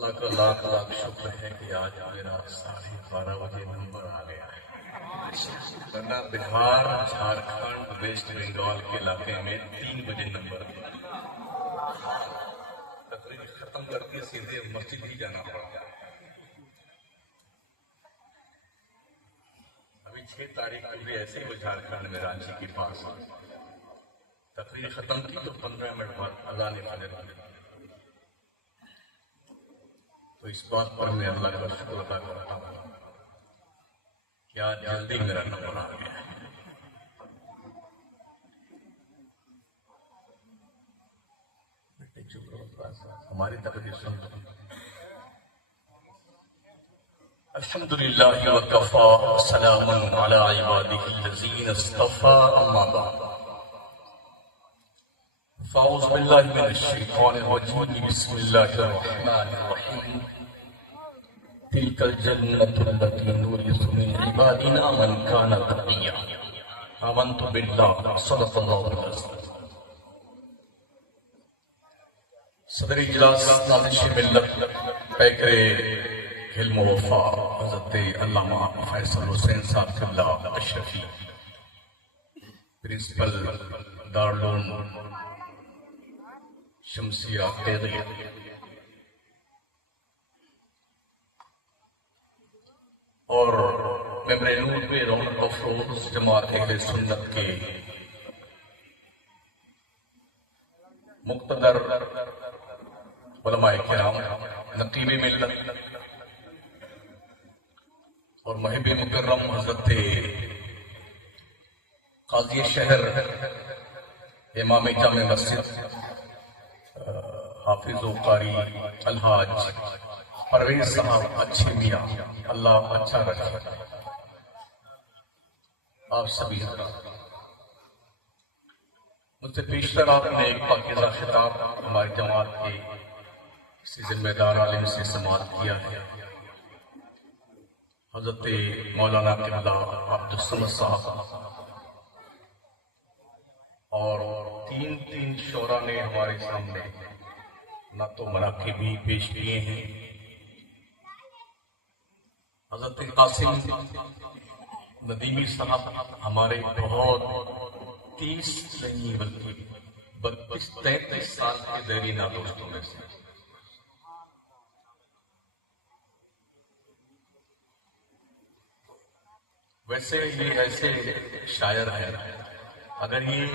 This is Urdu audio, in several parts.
اللہ کا لاکھ لاکھ شکر ہے کہ آج میرا 12:30 بجے نمبر آ گیا ہے، ورنہ بہار، جھارکھنڈ، ویسٹ بنگال کے علاقے میں 3 بجے نمبر تقریر ختم کر کے سیدھے مسجد ہی جانا پڑتا ہے۔ ابھی 6 تاریخ کو بھی ایسے ہی جھارکھنڈ میں رانچی کے پاس تقریر ختم کی تو 15 منٹ بعد اذان فجر ہوئی۔ تو اس بات پر میں اللہ کا شکر ادا کرتا ہوں کہ آج جلدی میرا نمبر آ گیا ہے۔ ہماری تقریر سن لو۔ الحمدللہ وکفی سلام علی عبادہ الذین اصطفی اما بعد فاعوذ باللہ من الشیطان الرجیم بسم اللہ الرحمن الرحیم تلک الجنۃ التی نورث من عبادنا من کان تقیا آمنت باللہ صدق اللہ علیہ وسلم۔ صدر اجلاس نازش ملت پیکر علم و وفا حضرت علامہ فیصل حسین صاحب قبلہ اشرفی، پرنسپل دارالعلوم شمسیہ قیدی، اور ممبر نور پہ رونق افروز جماعت اہل سنت کے مقتدر علماء کرام، نقیب ملت اور محب مکرم حضرت قاضی شہر امام جامع مسجد حافظ و قاری الحاج پرویز صاحب اچھے میاں، اللہ اچھا رکھے آپ سبھی حضرات۔ مجھ سے پیشتر آپ نے ایک پاکیزہ خطاب ہماری جماعت کے کسی ذمہ دار عالم سے سماعت کیا ہے۔ حضرت مولانا قبلہ عبدالصمد صاحب اور تین شعراء نے ہمارے سامنے نعت و مناقب بھی پیش کیے ہیں۔ حضرت قاسم ندیمی صاحب ہمارے بہت 30 نہیں بلکہ 32-33 سال کے دیرینہ دوستوں میں سے۔ ویسے یہ ایسے شاعر ہیں، اگر یہ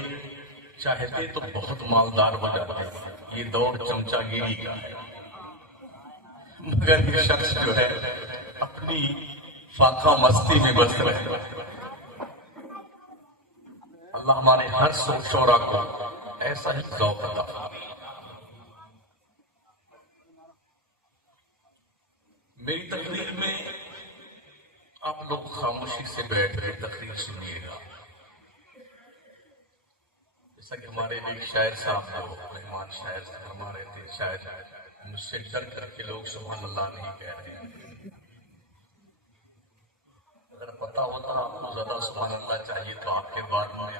چاہتے تو بہت مالدار بن جاتے، یہ دور چمچا گیری کا ہے، مگر یہ شخص جو ہے اپنی فاقہ مستی میں بس رہے۔ اللہ ہمارے ہر شعراء کو ایسا ہی ذوق عطا فرمائے۔ میری تقریر میں آپ لوگ خاموشی سے بیٹھ کر تقریر سنیے گا، جیسا کہ ہمارے ایک شاعر صاحب جو مہمان شاعر ہمارے تھے، شاید مجھ سے ڈر کر کے لوگ سبحان اللہ نہیں کہہ رہے ہیں۔ اگر پتا ہوتا آپ کو زیادہ سبحان اللہ چاہیے تو آپ کے بعد میں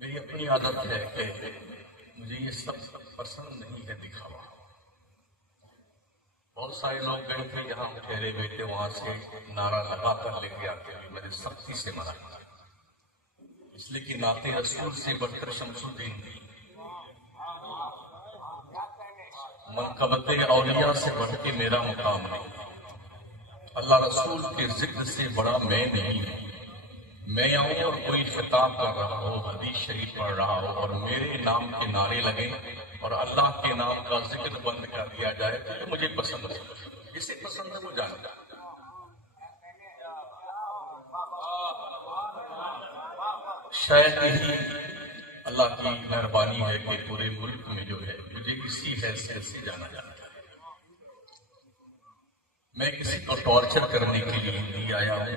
میری اپنی عادت ہے کہ مجھے یہ سب پسند نہیں ہے دکھاوا۔ بہت سارے لوگ گئے تھے یہاں ٹھہرے ہوئے تھے، وہاں سے نعرہ لگا کر لے کے آتے ہوئے میں نے سختی سے منع کیا، اس لیے کہ نعت رسول سے بڑھ کر شمس الدین دی، منقبت اولیاء سے بڑھ کے میرا مقام نہیں، اللہ رسول کے ذکر سے بڑا میں نہیں ہوں۔ میں آؤں اور کوئی خطاب کر رہا ہو، حدیث شریف پڑھ رہا ہو اور میرے نام کے نعرے لگیں اور اللہ کے نام کا ذکر بند کر دیا جائے تو مجھے پسند ہے، جسے پسند ہے وہ جانتا ہے۔ شاید یہی اللہ کی مہربانی ہے کہ پورے ملک میں جو ہے مجھے اسی حیثیت سے جانا جاتا ہے۔ میں کسی کو ٹارچر کرنے کے لیے نہیں آیا ہوں،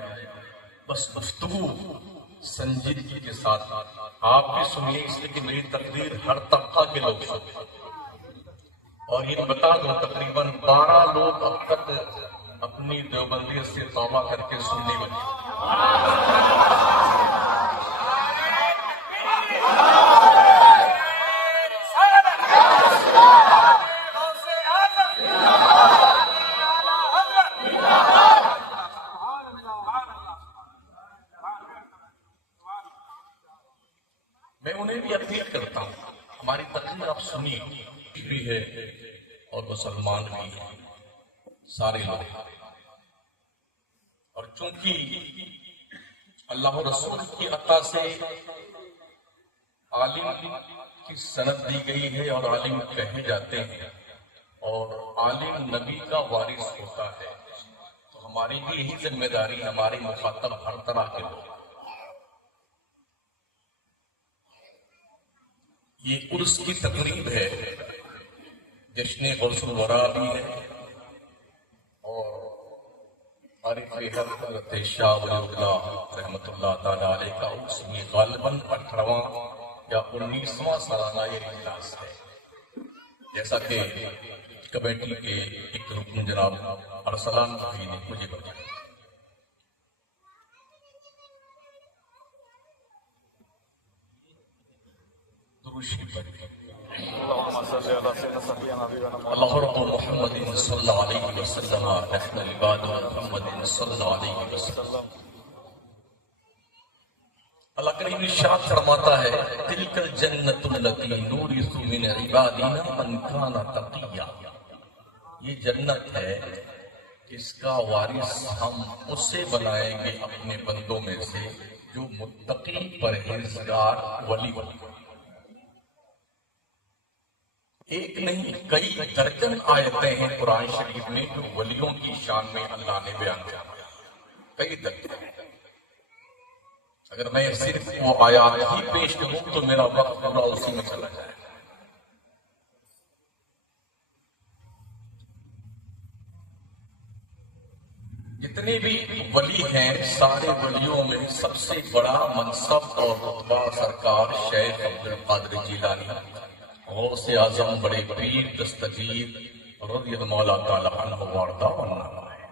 بس گفتگو سنجیدگی کے ساتھ آپ بھی سنیے، اس لیے کہ میری تقریر ہر طبقہ کے لوگ سنتے ہیں۔ اور یہ بتا دوں تقریباً 12 لوگ اب تک اپنے اپنی دیوبندیت سے توبہ کر کے سنی بنی. میں انہیں بھی اپیل کرتا ہوں، ہماری تقریر آپ سنیے بھی ہے اور مسلمان بھی ہیں سارے لوگ، اور چونکہ اللہ رسول کی عطا سے عالم کی سند دی گئی ہے اور عالم کہے جاتے ہیں اور عالم نبی کا وارث ہوتا ہے، تو ہماری بھی یہی ذمہ داری، ہماری مخاطب ہر طرح کے لوگ. یہ عرس کی تقریب ہے، جشن غوث الورا بھی ہے، اور عارف حضرت شاہ ولی اللہ رحمۃ اللہ تعالی علیہ کا عرس بھی غالباً 18واں یا 19واں سالانہ یہ اجلاس ہے. جیسا کہ کمیٹی کے ایک رکن جناب ارسلان بھائی نے مجھے بتایا. اللہ رب محمد صلی اللہ علیہ وسلم نحن عباد محمد صلی اللہ علیہ وسلم. اللہ کریم ارشاد فرماتا ہے تلک الجنت التی نورث من عبادنا من کان تقیا. یہ جنت ہے اس کا وارث ہم اسے بنائیں گے اپنے بندوں میں سے جو متقی پرہیزگار ولی بنے. ایک نہیں کئی درجن آیتیں ہیں قرآن شریف میں جو ولیوں کی شان میں اللہ نے بیان کیا، کئی درجن. اگر میں صرف وہ آیات ہی پیش کروں تو میرا وقت پورا اسی میں چلا جائے. جتنے بھی ولی ہیں سارے ولیوں میں سب سے بڑا منصب اور رتبہ سرکار شیخ عبد القادر جیلانی غوث اعظم بڑے پیر دستگیر رضی اللہ تعالیٰ عنہ وارضہ عنہ ہے.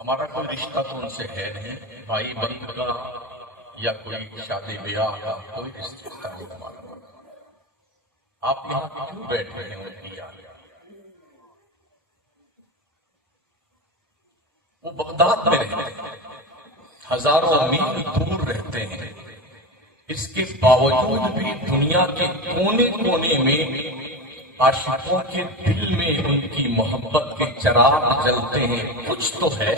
ہمارا کوئی رشتہ تو ان سے ہے نہیں، بھائی بند کا یا کوئی شادی بیاہ کا کوئی رشتہ نہیں ہمارا. آپ یہاں کیوں بیٹھ رہے ہیں؟ ان کی یاد وہ بغداد میں رہتے ہیں، ہزاروں میل دور رہتے ہیں، اس کے باوجود بھی دنیا کے کونے کونے میں عاشقوں کے دل میں ان کی محبت کے چراغ جلتے ہیں. کچھ تو ہے.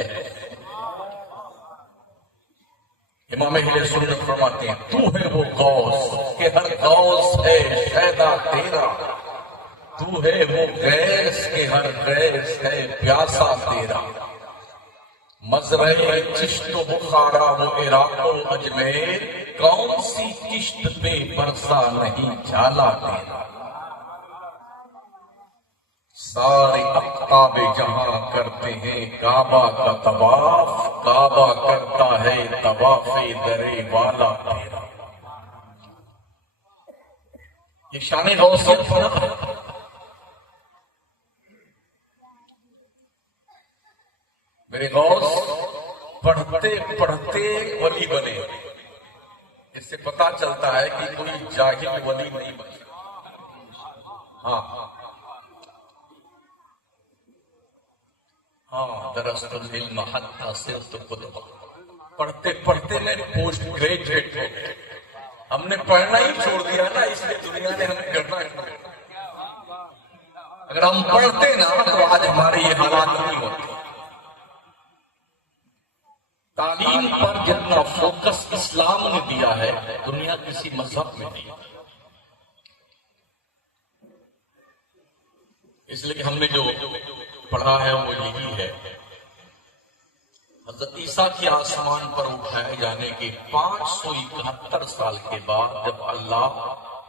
امام اہل سنت فرماتے ہیں تو ہے وہ غوث کہ ہر غوث ہے شیدا تیرا، تو ہے وہ غیث کہ ہر غیث ہے پیاسا تیرا. مزرعہ چشت و بخارا و عراق و اجمیر، کون سی کشت پہ برسا نہیں جھالا تیرا. سارے اقطاب جہاں کرتے ہیں کعبہ کا طواف، کعبہ کرتا ہے طواف درے والا تیرا. یہ شان غوثیت ہے. میرے غوث پڑھتے پڑھتے ولی بنے. اس سے پتا چلتا ہے کہ کوئی جاہل ولی نہیں بنے. ہاں درست العلم حتی صرت قدوہ. پڑھتے پڑھتے میں پوسٹ گریجویٹ ہو گئے. ہم نے پڑھنا ہی چھوڑ دیا نا، اس لیے دنیا نے ہمیں کرنا ہے. اگر ہم پڑھتے نا تو آج ہمارے یہ حالات نہیں ہوتے. تعلیم پر جتنا فوکس اسلام نے دیا ہے دنیا کسی مذہب میں نہیں. اس لیے ہم نے جو پڑھا ہے وہ یہی ہے. حضرت عیسیٰ کے آسمان پر اٹھائے جانے کے 571 سال کے بعد جب اللہ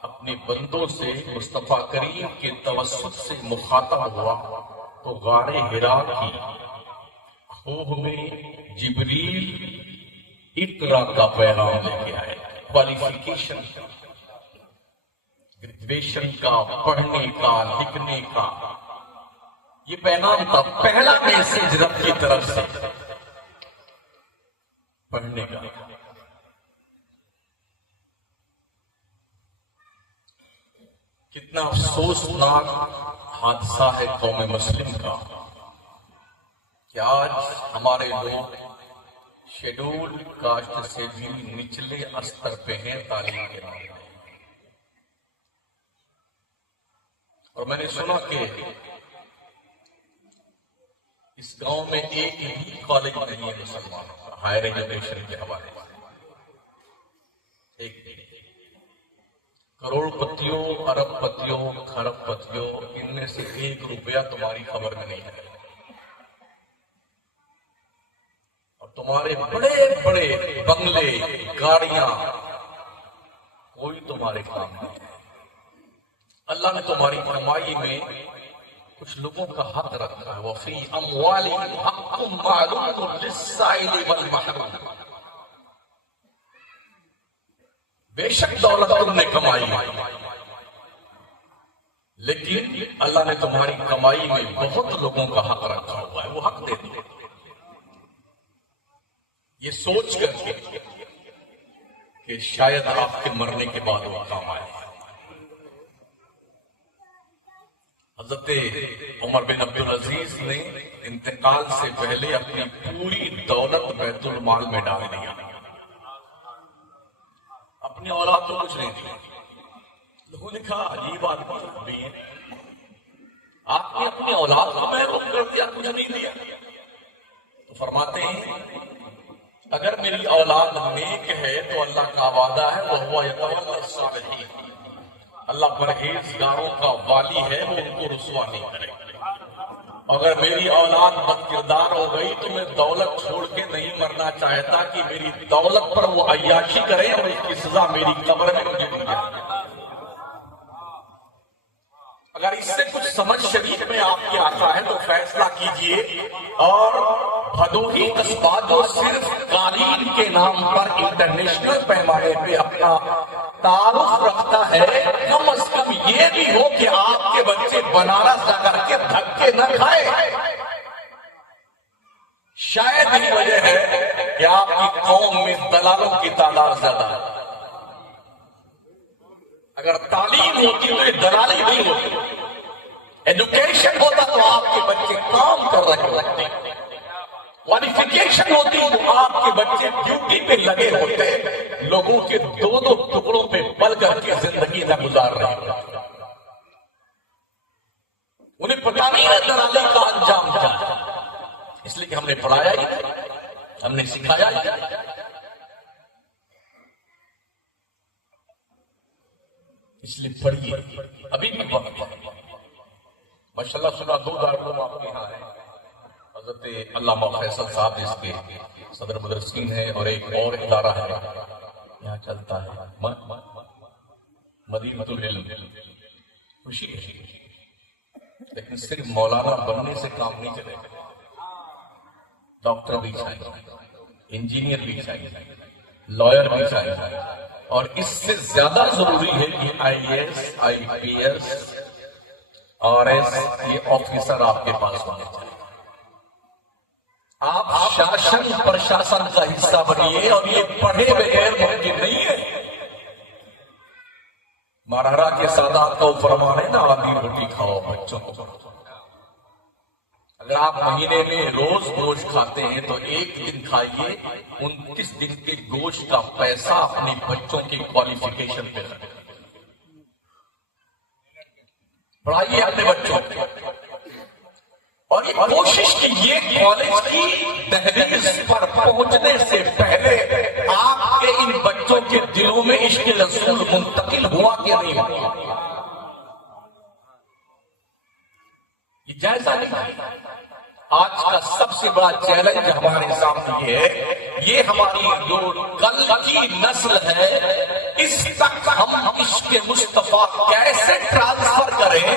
اپنے بندوں سے مصطفیٰ کریم کے توسط سے مخاطب ہوا تو غار حرا کی کوہ میں جبریل اقرا کا پیغام لے کے آئے. کوالیفیکیشن، گریجویشن کا، پڑھنے کا، لکھنے کا. یہ پیغام تھا، پہلا میسج رب کی طرف سے پڑھنے کا۔ کتنا افسوسناک حادثہ ہے قوم مسلم کا کہ آج ہمارے لوگ شیڈول کاسٹ سے بھی نچلے استر پہ ہیں تعلیم کے نام میں۔ اور میں نے سنا کہ اس گاؤں میں ایک بھی کالج نہیں ہے مسلمانوں کا ہائر ایجوکیشن کے حوالے سے، ایک بھی۔ کروڑ پتیوں، ارب پتیوں، کھرب پتیوں، ان میں سے 1 روپیہ تمہاری خبر میں نہیں ہے، اور تمہارے بڑے بڑے بنگلے، گاڑیاں، کوئی تمہارے کام نہیں ہے۔ اللہ نے تمہاری کمائی میں کچھ لوگوں کا حق رکھا ہے، وفی اموالہم حق معلوم للسائل والمحروم۔ بے شک دولت تم نے کمائی، لیکن اللہ نے تمہاری کمائی میں بہت لوگوں کا حق رکھا ہوا ہے، وہ حق دے دو۔ یہ سوچ کر کے کہ شاید آپ کے مرنے کے بعد وہ کام آئے۔ حضرت عمر بن عبدالعزیز نے انتقال سے پہلے اپنی پوری دولت بیت المال میں ڈال دیا، اپنی اولاد کو کچھ نہیں دیا۔ لوگوں نے کہا عجیب آدمی بھی ہے، آپ نے اپنی اولاد کو محروم کر دیا، کچھ نہیں دیا۔ تو فرماتے ہیں اگر میری اولاد نیک ہے تو اللہ کا وعدہ ہے وَهُوَ يَتَوَلَّى الصَّالِحِينَ، اللہ پرہیزگاروں کا والی ہے، وہ ان کو رسوا نہیں کرے گا۔ اگر میری اولاد بد کردار ہو گئی تو میں دولت چھوڑ کے نہیں مرنا چاہتا کہ میری دولت پر وہ عیاشی کرے اور اس کی سزا میری قبر میں مجھے دی جائے۔ اگر اس سے کچھ سمجھ شریف میں آپ کے آتا ہے تو فیصلہ کیجئے، اور بھدوہی قصبہ جو صرف قالین کے نام پر انٹرنیشنل پیمانے پہ اپنا تعارف رکھتا ہے، کم از کم یہ بھی ہو کہ آپ کے بچے بنارس جا کر کے دھکے نہ کھائے۔ شاید ہی وجہ ہے کہ آپ کی قوم میں دلالوں کی تعداد زیادہ ہے۔ اگر تعلیم ہوتی تو یہ دلالی نہیں ہوتی، ایڈوکیشن ہوتا تو آپ کے بچے کام کر رہے ہوتے، کوالیفیکیشن ہوتی تو آپ کے بچے ڈیوٹی پہ لگے ہوتے، لوگوں کے 2 ٹکڑوں پہ پل کر کے زندگی نہ گزار رہے ہوتے۔ انہیں پتا نہیں ہے دلالی کا انجام کیا ہے، اس لیے کہ ہم نے پڑھایا ہی نہیں، ہم نے سکھایا ہی نہیں۔ اس لیے پڑھیے، ابھی بھی وقت ہے۔ ماشاءاللہ سنا 2 دارالعلوم آپ کے یہاں ہے، حضرت علامہ فیصل صاحب اس کے صدر مدرسین ہیں، اور ایک اور ادارہ ہے یہاں چلتا ہے مدینہ العلم، خوشی ہے، لیکن صرف مولانا بننے سے کام نہیں چلے گا، ڈاکٹر بھی چاہیے، انجینئر بھی چاہیے، لائر بھی چاہیے، اور اس سے زیادہ ضروری ہے کہ IAS IPS RS یہ آفیسر آپ کے پاس ہونے چاہیے۔ آپ شاشن پرشاسن کا حصہ بنیے، اور یہ پڑھے بغیر ممکن نہیں ہے۔ مارارا کے سادات کا وہ فرمان ہے نا، آدھی روٹی کھاؤ بچوں کو۔ اگر آپ مہینے میں روز گوشت کھاتے ہیں تو ایک دن کھائیے، 29 دن کے گوشت کا پیسہ اپنے بچوں کی کوالیفیکیشن پہ لگے، پڑھائیے اپنے بچوں کو، اور یہ کوشش کیجیے کالج کی دہلیز پر پہنچنے سے پہلے آپ کے ان بچوں کے دلوں میں عشق رسول منتقل ہوا کہ نہیں ہوا، یہ جائزہ نہیں۔ آج کا سب سے بڑا چیلنج ہمارے سامنے یہ ہے، یہ ہماری جو کل کی نسل ہے، اس تک ہم عشق مصطفیٰ کیسے ٹرانسفر کریں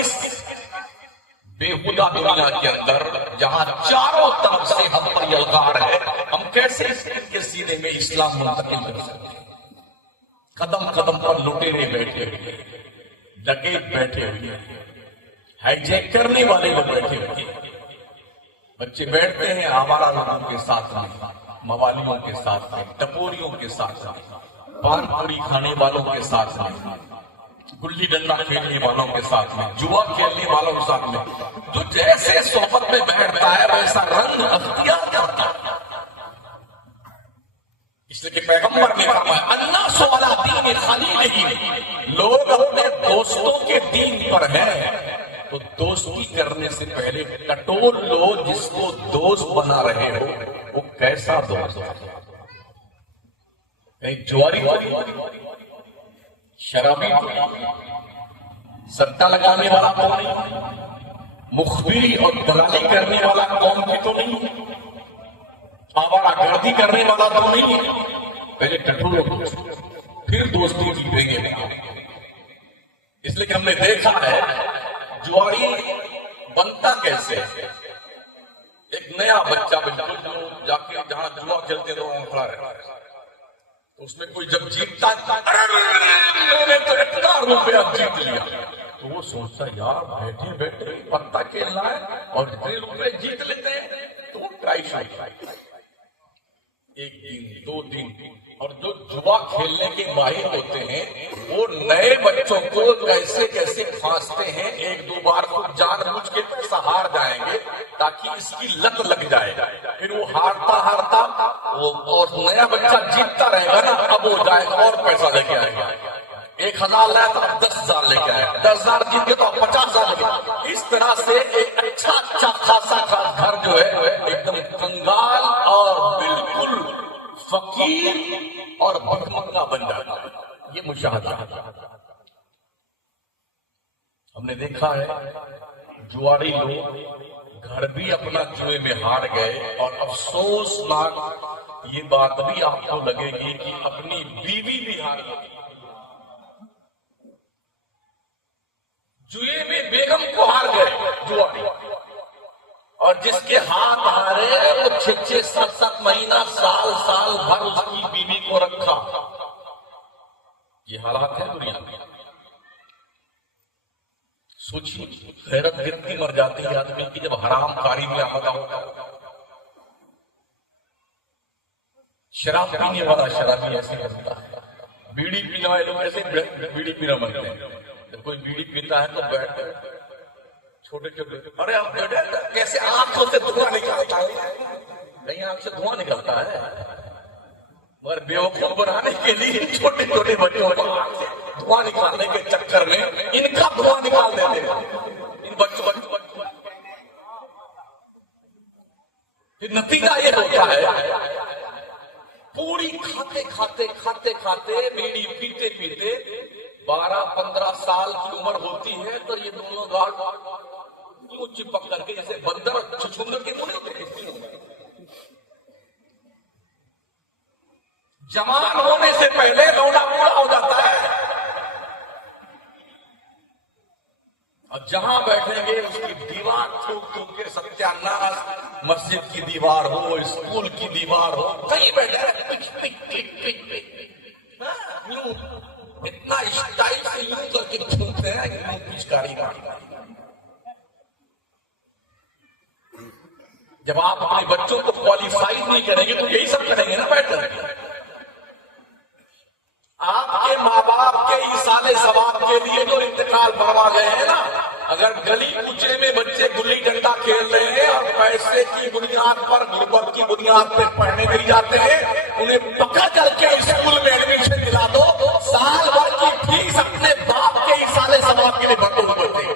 اس بےہودہ دنیا کے اندر، جہاں چاروں طرف سے ہم پر یلغار ہے، ہم کیسے اس کے سینے میں اسلام منتقل کر سکتے ہیں؟ قدم قدم پر لٹیرے بیٹھے ہوئے، ڈکیت بیٹھے ہوئے، ہائیجیک کرنے والے لوگ بیٹھے ہوتے ہیں. بچے بیٹھتے ہیں آوارہ لوگوں کے ساتھ میں، موالیوں کے ساتھ میں، ٹپوریوں کے ساتھ میں، پان پوری کھانے والوں کے ساتھ میں، گلی ڈنڈا کھیلنے والوں کے ساتھ میں، جوا کھیلنے والوں کے ساتھ میں. جو جیسے صحبت میں بیٹھتا ہے ویسا رنگ اختیار کرتا ہے. اس لیے کہ پیغمبر نے فرمایا الناس علی دین خلیلہ، لوگ اپنے دوستوں کے دین پر ہیں. تو دوستی کرنے سے پہلے ٹٹول لو جس کو دوست بنا رہے ہو وہ کیسا دوست ہے. کہیں جواری شرابی تو نہیں، سٹا لگانے والا تو نہیں، مخبری اور دلالی کرنے والا قوم کی تو نہیں، آوارہ گردی کرنے والا تو نہیں. پہلے ٹٹول پھر دوستی جیتیں گے. اس لیے کہ ہم نے دیکھا ہے جواری بنتا کیسے. ایک نیا بچہ بالکل جا کے جہاں جوا کھیلتے تو وہاں کھڑا رہتا ہے. اس میں کوئی جب جیتتا میں نے تو اتنا روپیہ جیت لیا تو وہ سوچتا یار بیٹھے بیٹھے پتہ کھیلنا ہے اور اتنے روپے جیت لیتے ہیں تو وہ ٹرائی شائی. ایک دن دو دن اور جو جوا کھیلنے کے ماہر ہوتے ہیں وہ نئے بچوں کو کیسے کیسے پھانستے ہیں. ایک دو بار کو جان بوجھ کے پیسہ ہار جائیں گے تاکہ اس کی لت لگ جائے. پھر وہ ہارتا اور نیا بچہ جیتتا رہے گا نا، اب وہ جائے گا اور پیسہ لے کے آئے گا. 1000 لایا تو 10,000 لے کے آیا، 10,000 جیت گئے تو 50,000 لے کے آیا. اس طرح سے ایک اچھا خاصا گھر جو ہے ایک دم کنگال اور بالکل فقیر اور بھکمنگا بن جاتا ہے. یہ مشاہدہ ہم نے دیکھا ہے. جواری لوگ گھر بھی اپنا جوئے میں ہار گئے اور افسوسناک یہ بات بھی آپ کو لگے گی کہ اپنی بیوی بھی ہار گئی. جوئے میں بیگم کو ہار گئے جواری، اور جس کے ہاتھ ہارے وہ 6 7 مہینہ سال بھر اس کی بیوی کو رکھا. یہ حالات ہے دنیا میں. سوچیے غیرت کتنی مر جاتی ہے آدمی کی جب حرام کاری میں آمدہ ہوتا ہے. شراب پینے والا شرابی ایسے کرتا ہے، بیڑی پینے والے لوگ ایسے بیڑی پینا مرتے ہیں. جب کوئی بیڑی پیتا ہے تو بیٹھ چھوٹے ارے آپ کیسے آنکھوں سے دھواں نکالتا ہے. کہیں آنکھ سے دھواں نکلتا ہے مگر بیوقوف بنانے کے لیے چھوٹے چھوٹے بچوں کو دھواں نکالنے کے چکر میں ان کا دھواں نکال دیتے ہیں. ان بچوں نتیجہ یہ ہوتا ہے پوری کھاتے بیڑی پیتے پیتے 12-15 سال کی عمر ہوتی ہے تو یہ دونوں گارڈ کیوں چپک کر کے جیسے بندر چھچھندر کے منہ ہوتے ہیں. جوان ہونے سے پہلے لوڈا پورا ہو جاتا ہے اور جہاں بیٹھیں گے اس کی دیوار ٹھوک کے ستیہ ناس، مسجد کی دیوار ہو، اسکول کی دیوار ہو، کہیں بیٹھے اتنا اسٹائل سے یوں کر کے چھوڑتے ہیں کہ پچکاری مارتا. جب آپ اپنے بچوں کو کوالیفائی نہیں کریں گے تو یہی سب کریں گے نا بیٹھ کر. آپ کے ماں باپ کے ایصال ثواب کے لیے جو انتقال فرما گئے ہیں نا، اگر گلی کوچے میں بچے گلی ڈنڈا کھیل رہے ہیں اور پیسے کی بنیاد پر غربت کی بنیاد پہ پڑھنے نہیں جاتے ہیں، انہیں پکڑ کر کے اسکول میں ایڈمیشن دلا دو، سال بھر کی فیس اپنے باپ کے ایصال ثواب کے لیے بھرتے ہوئے.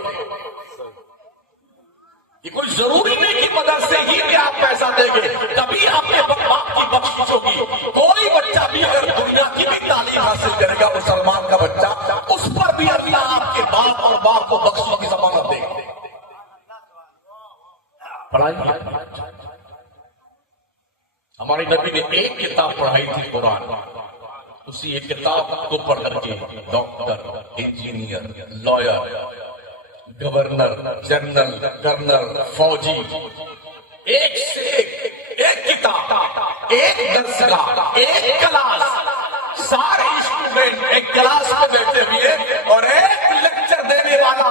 یہ کوئی ضروری نہیں کہ مدرسے ہی کہ آپ پیسہ دیں گے تبھی آپ کے باپ کی بخشش ہوگی. کوئی بچہ بھی اگر دنیا کی بھی تعلیم حاصل کرے گا مسلمان کا بچہ، اس پر بھی اللہ آپ کے باپ اور باپ کو بخشش کی ضمانت دے گا. پڑھائی ہمارے نبی نے ایک کتاب پڑھائی تھی قرآن، اسی ایک کتاب کو پڑھ کر کے doctor, engineer, lawyer, governor, general, colonel, فوجی، ایک سے ایک کتاب، ایک درسگاہ، ایک کلاس، سارے اسٹوڈنٹ ایک کلاس میں بیٹھے ہوئے اور ایک لیکچر دینے والا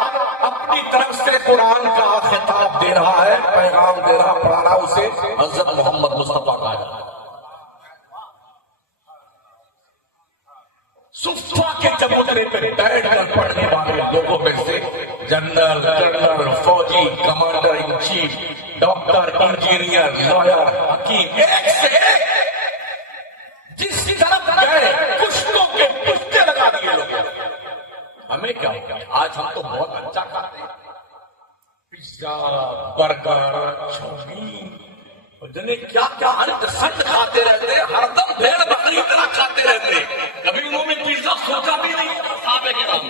اپنی طرف سے قرآن کا خطاب دے رہا ہے، پیغام دے رہا، پڑھا رہا اسے حضرت محمد مصطفیٰ کا ہے۔ صفا کے چبوترے پہ بیٹھ کر پڑھنے والے لوگوں میں سے جنرل، کرنل، فوجی، commander in chief, doctor, engineer, lawyer, حکیم، ایک سے ایک جس طرف گئے پشتوں کے پشتے لگا دیے لوگ۔ ہمیں کیا ہو گیا؟ آج ہم تو بہت اچھا کھاتے ہیں، پیزا، برگر، چاؤمین، جنہیں کیا کیا انٹ سنٹ کھاتے رہتے، ہر دم بھیڑ بکری طرح کھاتے رہتے۔ کبھی انہوں نے پیزا سوچا بھی نہیں صحابہ کرام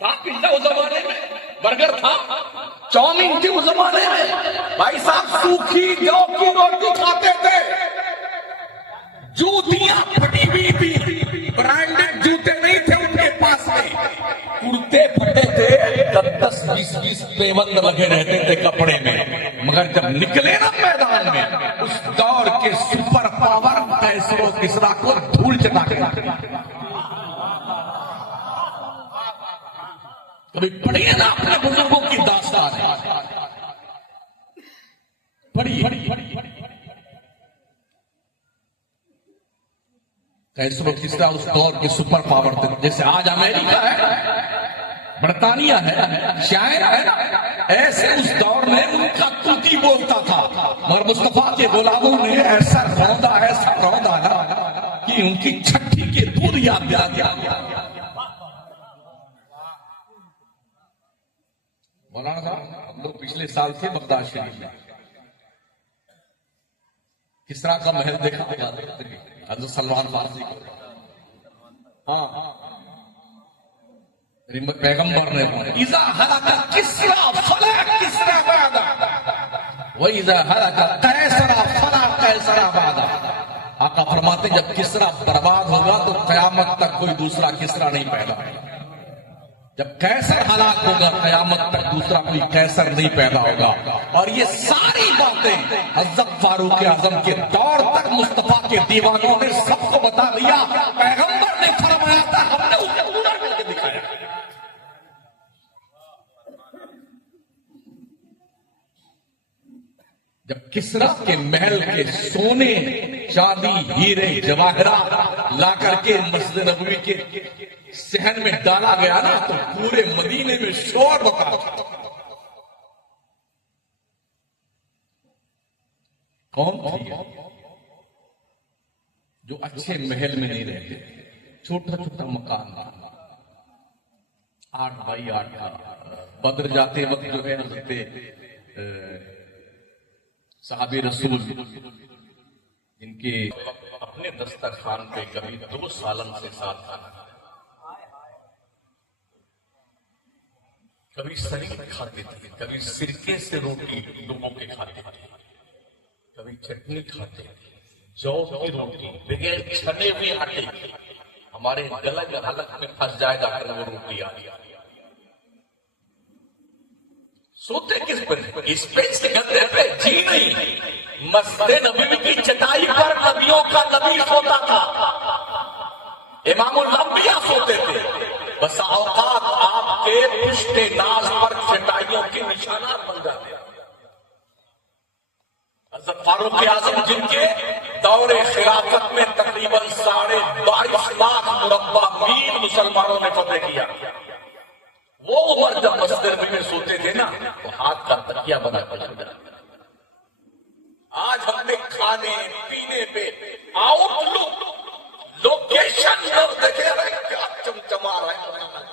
تھا پیزا اس زمانے میں، برگر تھا، چاؤمین تھی اس زمانے میں، بھائی صاحب سوکھی جو کی روٹی کھاتے تھے، جوتیاں پھٹی ہوئی تھی، برانڈڈ جوتے نہیں تھے ان کے پاس میں، کرتے پھٹے تھے، 10-20 پیوند لگے رہتے تھے کپڑے میں، مگر جب نکلے نا میدان میں اس دور کے سپر پاور قیصر و کسریٰ کو دھول چٹا کے کبھی پڑھیے نا اپنے بزرگوں کی داستان پڑھیے، قیصر و کسریٰ اس دور کے سپر پاور تھے، جیسے آج امریکہ ہے، برطانیہ ہے، چائنا ہے، ایسے اس دور میں ان کا توتی بولتا تھا، مگر مصطفیٰ کے غلاموں نے ایسا روندا نا کہ ان کی چھٹی کے دودھ یاد دلا دیا۔ مولانا صاحب ہم لوگ پچھلے سال تھے بغداد شریف میں، کسریٰ کا محل دیکھا حضرت سلمان فارسی کو، ہاں پیغمبر نے اذا ہلک کسریٰ فلا کسریٰ بعدہ وَإِذَا هَلَكَ قَيْصَرَ فَلَا قَيْصَرَ بَعْدَهُ۔ آقا فرماتے جب کسریٰ برباد ہوگا تو قیامت تک کوئی دوسرا کسریٰ نہیں پیدا ہوگا، جب قیصر ہلاک ہوگا قیامت تک دوسرا کوئی قیصر نہیں پیدا ہوگا۔ اور یہ ساری باتیں حضرت فاروق اعظم کے دور تک مصطفیٰ کے دیوانوں نے سب کو بتا دیا، پیغمبر نے فرمایا تھا، ہم نے اسے پورا کر کے دکھایا۔ جب کسریٰ کے محل کے سونے، چاندی، ہیرے، جواہرات لا کر کے مسجد نبوی کے صحن میں ڈالا گیا نا تو پورے مدینے میں شور بتا، کون تھی جو اچھے محل میں نہیں رہتے، چھوٹا چھوٹا مکان تھا، 8x8 کا۔ بدر جاتے وقت جو ہے حضرت صحابی رسول جن کے اپنے دسترخوان پہ کبھی 2 سالن سے ساتھ کھانا، کبھی سرید کھاتے تھے، کبھی سرکے سے روٹی ڈبو کے کھاتے تھے، کبھی چٹنی کھاتے تھے، جو کی روٹی بغیر چھنے ہوئے آٹے کی، ہمارے گلگ حلق میں پھنس جائے گا اگر وہ روٹی آ گیا۔ سوتے کس پر؟ اس پہ سے گدے پہ جی نہیں، مسجد نبوی کی چٹائی پر نبیوں کا نبی سوتا تھا، امام الانبیاء سوتے تھے، بس اوقات آپ کے پشت ناز پر چٹائیوں کے نشانات بن جاتے ہیں۔ حضرت فاروق اعظم جن کے دور خلافت میں تقریباً 22.5 لاکھ مربع میل مسلمانوں نے فتح کیا، وہ عمر جب مسجد نبوی میں سوتے تھے نا تو ہاتھ کا تکیہ بنا کر سوتے تھے۔ آج ہم نے کھانے پینے پہ آؤٹ لک لوکیشن پر دیکھے رہے، کیا چمچما رہے ہیں،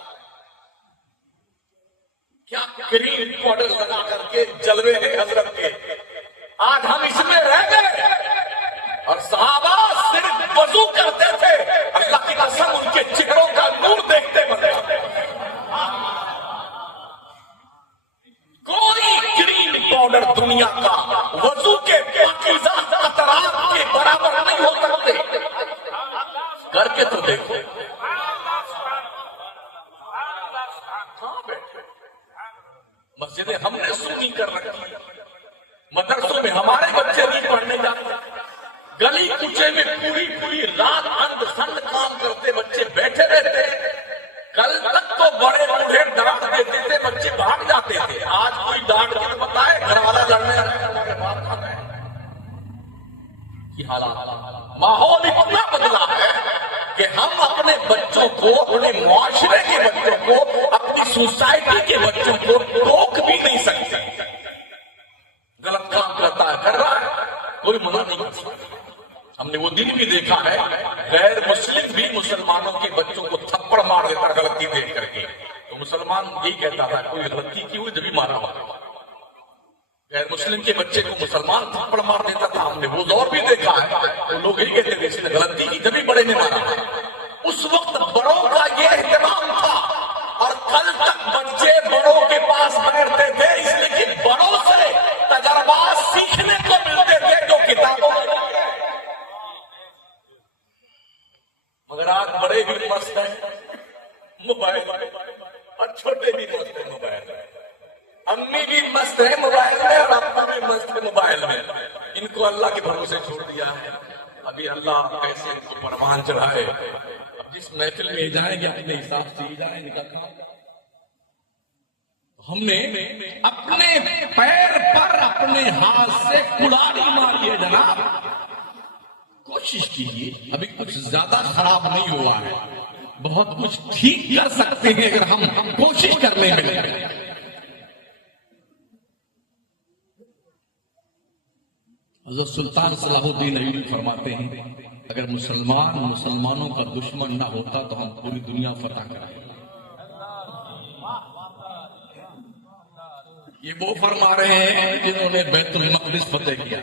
کیا کریم پاؤڈر لگا کر کے جلوے ہیں حضرت کے۔ آج ہم اس میں رہ گئے، اور صحابہ صرف وضو کرتے تھے، اللہ کی قسم ان کے چہروں کا نور دیکھتے بن جاتے۔ کوئی کریم پاؤڈر دنیا کا وضو کے پاکیزہ قطرات کے برابر نہیں ہو سکتے، کر کے تو دیکھو۔ مسجدیں ہم نے سنی کر رکھی، مدرسوں میں ہمارے بچے نہیں پڑھنے جاتے، گلی کوچے میں پوری رات اند سند کام کرتے بچے بیٹھے رہتے، کل تک تو بڑے بوڑھے ڈانٹ دیتے تھے، بچے بھاگ جاتے تھے، آج ڈانٹ کے بتائے گھر والا لڑنے ہمارے باپ کھا گئے کی حالات ماحول اتنا بدلا ہے کہ ہم اپنے بچوں کو اپنے معاشرے کے بچوں کو اپنی سوسائٹی کے بچوں کو روک بھی نہیں سکتے غلط کام کرتا ہے کر رہا ہے کوئی منع نہیں کر سکتا ہم نے وہ دن بھی دیکھا ہے غیر مسلم بھی مسلمانوں کے بچوں کو تھپڑ مار دیتا غلطی دیکھ کر کے تو مسلمان یہی کہتا تھا کوئی غلطی کی ہوئی جبھی مارا ہوا غیر مسلم کے بچے کو مسلمان تھپڑ مار دیتا تھا ہم نے وہ دور بھی دیکھا ہے تو لوگ یہی کہتے تھے اس نے غلطی کی جبھی بڑے نے مارا اس وقت بڑوں کا یہ اہتمام تھا اور کل تک بچے بڑوں کے پاس بیٹھتے تھے اس لیے کہ بڑوں سے تجربات سیکھنے کو ملتے تھے جو کتابوں میں مگر آج بڑے بھی مست ہیں موبائل اور چھوٹے بھی مست ہیں موبائل امی بھی مست ہے موبائل میں اور ابا بھی مست ہے موبائل میں ان کو اللہ کے بھروسے چھوڑ دیا ہے ابھی اللہ کیسے ان کو پروان چڑھائے اب جس محفل میں جائیں گے اپنے حساب سے ہی جائیں ان کا کام ہم نے اپنے پیر پر اپنے ہاتھ سے کلاڑی ماری ہے جناب کوشش کیجیے ابھی کچھ زیادہ خراب نہیں ہوا ہے بہت کچھ ٹھیک کر سکتے ہیں اگر ہم کوشش کرنے میں لگے حضرت سلطان صلاح الدین ایوبی فرماتے ہیں اگر مسلمان مسلمانوں کا دشمن نہ ہوتا تو ہم پوری دنیا فتح کریں یہ وہ فرما رہے ہیں جنہوں نے بیت المقدس فتح کیا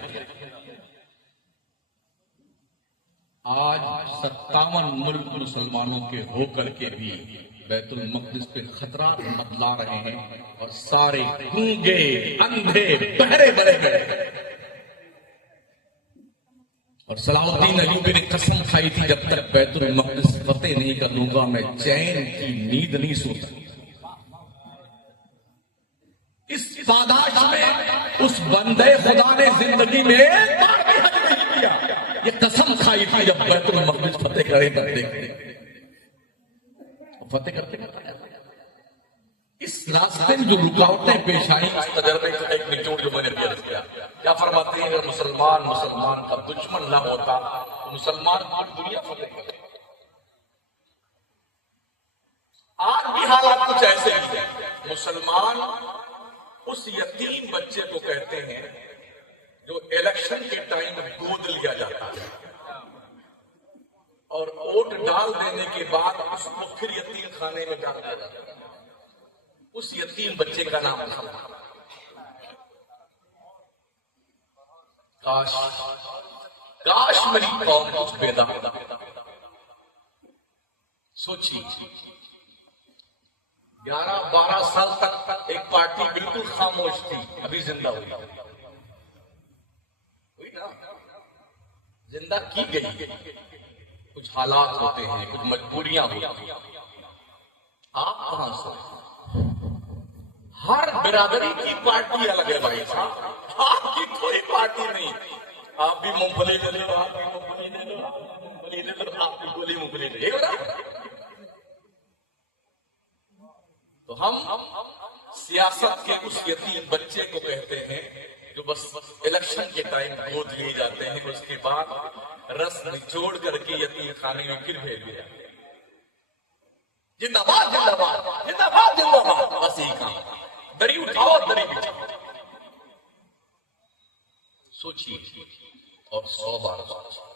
آج 57 ملک مسلمانوں کے ہو کر کے بھی بیت المقدس پہ خطرات متلا رہے ہیں اور سارے گونگے اندھے بہرے بڑے بڑے اور صلاح الدین ایوبی نے قسم کھائی تھی جب تک بیت المقدس فتح نہیں کر دوں گا میں چین کی نیند نہیں سو سکتا اس پاداش میں اس بندے خدا نے زندگی میں ایک بار بھی حج نہیں کیا یہ قسم کھائی تھی جب بیت المقدس فتح کرے فتح کرتے اس راستے میں جو رکاوٹیں پیش آئیں اس تجربے کا ایک نچوڑ جو میں نے پیش کیا کیا فرماتے ہیں اگر مسلمان مسلمان کا دشمن نہ ہوتا تو مسلمان پوری دنیا فتح کرتے آج بھی حالات کچھ ایسے ہی ہیں مسلمان اس یتیم بچے کو کہتے ہیں جو الیکشن کے ٹائم گود لیا جاتا ہے اور ووٹ ڈال دینے کے بعد اس کو پھر یتیم خانے میں ڈال دیا جاتا ہے اس یتیم بچے کا نام مسلمان کاش میری قوم کچھ بیدار سوچی 11-12 سال تک ایک پارٹی بالکل خاموش تھی ابھی زندہ ہوئی نا زندہ کی گئی کچھ حالات ہوتے ہیں کچھ مجبوریاں ہوتی ہیں آپ کہاں سے ہر برادری کی پارٹی الگ ہے بھائی صاحب آپ کی کوئی پارٹی نہیں آپ بھی مونگ پھلی لے لو آپ بھی مونگ پھلی لے لو آپ بھی مونگ پھلی لے لو آپ بھی گولی مونگ پھلی لے لو تو ہم سیاست کے اس یتیم بچے کو کہتے ہیں جو بس الیکشن کے ٹائم گود لیے جاتے ہیں اس کے بعد رس نچوڑ کر کے یتیم خانے میں پھر بھیج دیا زندہ باد زندہ باد زندہ باد زندہ باد بس یہی کام دری اٹھاؤ دری بچھاؤ سوچیے اور 100 بار سوچیے